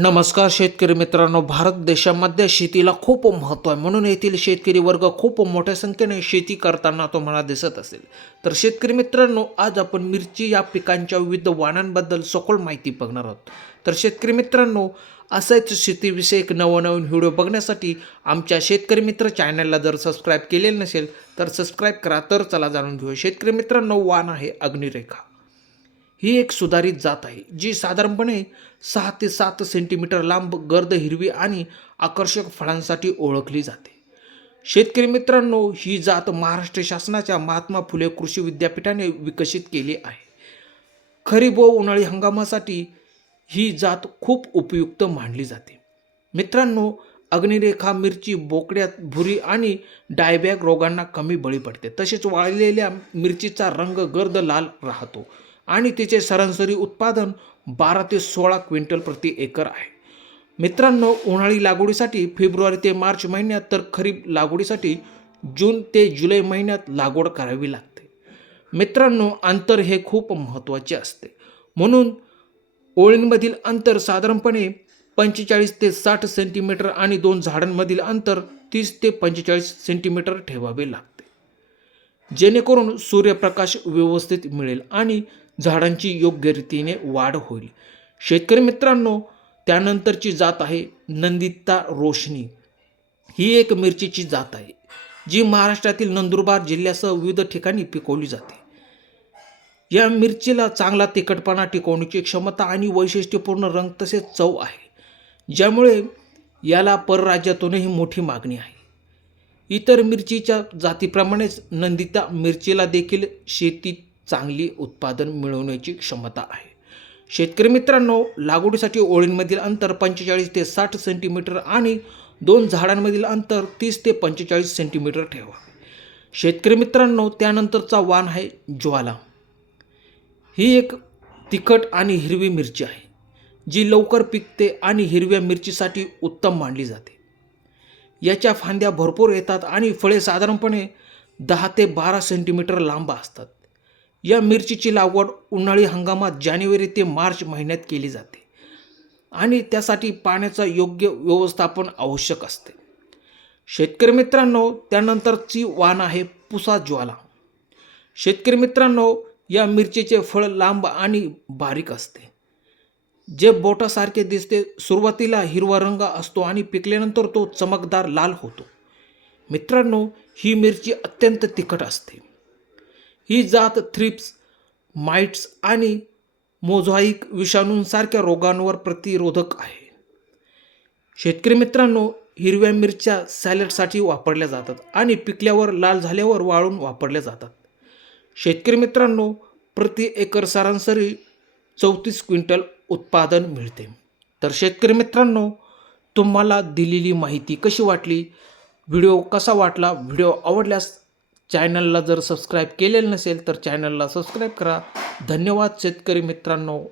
नमस्कार शेतकरी मित्रांनो, भारत देशामध्ये शेतीला खूप महत्त्व आहे. म्हणून येथील शेतकरी वर्ग खूप मोठ्या संख्येने शेती करताना तुम्हाला दिसत असेल. तर शेतकरी मित्रांनो, आज आपण मिरची या पिकांच्या विविध वाणांबद्दल सखोल माहिती बघणार आहोत. तर शेतकरी मित्रांनो, असेच शेतीविषयक नवनवीन व्हिडिओ बघण्यासाठी आमच्या शेतकरी मित्र चॅनलला जर सबस्क्राईब केलेलं नसेल तर सबस्क्राईब करा. तर चला जाणून घेऊया. शेतकरी मित्रांनो, वाण आहे अग्निरेखा. ही एक सुधारित जात आहे जी साधारणपणे 6 ते 7 सेंटीमीटर लांब, गर्द हिरवी आणि आकर्षक फळांसाठी ओळखली जाते. शेतकरी मित्रांनो, ही जात महाराष्ट्र शासनाच्या महात्मा फुले कृषी विद्यापीठाने विकसित केली आहे. खरीप व उन्हाळी हंगामासाठी ही जात खूप उपयुक्त मानली जाते. मित्रांनो, अग्निरेखा मिरची बोकड्यात, भुरी आणि डायबॅक रोगांना कमी बळी पडते. तसेच वाळलेल्या मिरचीचा रंग गर्द लाल राहतो आणि तिचे सरासरी उत्पादन 12 ते 16 क्विंटल प्रति एकर आहे. मित्रांनो, उन्हाळी लागवडीसाठी फेब्रुवारी ते मार्च महिन्यात, तर खरीप लागवडीसाठी जून ते जुलै महिन्यात लागवड करावी लागते. मित्रांनो, अंतर हे खूप महत्त्वाचे असते. म्हणून ओळींमधील अंतर साधारणपणे 45 ते 60 सेंटीमीटर आणि दोन झाडांमधील अंतर 30 ते 45 सेंटीमीटर ठेवावे लागते, जेणेकरून सूर्यप्रकाश व्यवस्थित मिळेल आणि झाडांची योग्य रीतीने वाढ होईल. शेतकरी मित्रांनो, त्यानंतरची जात आहे नंदिता रोशनी. ही एक मिरचीची जात आहे जी महाराष्ट्रातील नंदुरबार जिल्ह्यासह विविध ठिकाणी पिकवली जाते. या मिरचीला चांगला तिखटपणा, टिकवण्याची क्षमता आणि वैशिष्ट्यपूर्ण रंग तसेच चव आहे, ज्यामुळे याला परराज्यातूनही मोठी मागणी आहे. इतर मिरचीच्या जातीप्रमाणेच नंदिता मिरचीला देखील शेतीत चांगली उत्पादन मिळवण्याची क्षमता आहे. शेतकरी मित्रांनो, लागवडीसाठी ओळींमधील अंतर 45 ते 60 सेंटीमीटर आणि दोन झाडांमधील अंतर 30 ते 45 सेंटीमीटर ठेवा. शेतकरी मित्रांनो, त्यानंतरचा वाण आहे ज्वाला. ही एक तिखट आणि हिरवी मिरची आहे जी लवकर पिकते आणि हिरव्या मिरचीसाठी उत्तम मानली जाते. याच्या फांद्या भरपूर येतात आणि फळे साधारणपणे 10 ते 12 सेंटीमीटर लांब असतात. या मिरचीची लागवड उन्हाळी हंगामात जानेवारी ते मार्च महिन्यात केली जाते आणि त्यासाठी पाण्याचा योग्य व्यवस्थापन आवश्यक असते. शेतकरी मित्रांनो, त्यानंतरची वाण आहे पुसा ज्वाला. शेतकरी मित्रांनो, या मिरचीचे फळ लांब आणि बारीक असते, जे बोटासारखे दिसते. सुरुवातीला हिरवा रंग असतो आणि पिकल्यानंतर तो चमकदार लाल होतो. मित्रांनो, ही मिरची अत्यंत तिखट असते. ही जात थ्रिप्स, माइट्स आणि मोझाईक विषाणूंसारख्या रोगांवर प्रतिरोधक आहे. शेतकरी मित्रांनो, हिरव्या मिरच्या सॅलडसाठी वापरल्या जातात आणि पिकल्यावर, लाल झाल्यावर वाळून वापरल्या जातात. शेतकरी मित्रांनो, प्रति एकर सरासरी 34 क्विंटल उत्पादन मिळते. तर शेतकरी मित्रांनो, तुम्हाला दिलेली माहिती कशी वाटली? व्हिडिओ कसा वाटला? व्हिडिओ आवडल्यास चॅनलला जर सबस्क्राईब केलेलं नसेल तर चॅनलला सबस्क्राईब करा. धन्यवाद शेतकरी मित्रांनो.